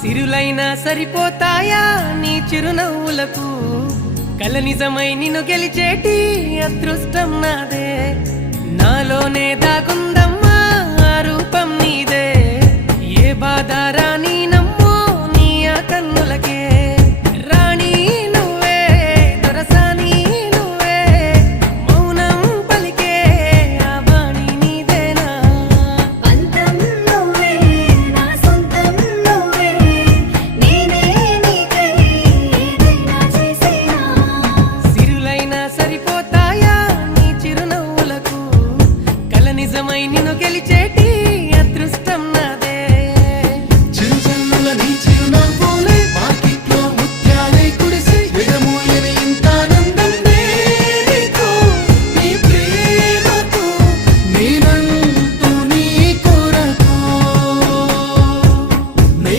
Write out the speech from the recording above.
సిరులైనా సరిపోతాయా నీ చిరునవ్వులకు కల నిజమై నిన్ను గెలిచేటి అదృష్టం నాదే నాలోనే దాగుందమ్మా ఆ రూపం నీదే ఏ బాధ రాని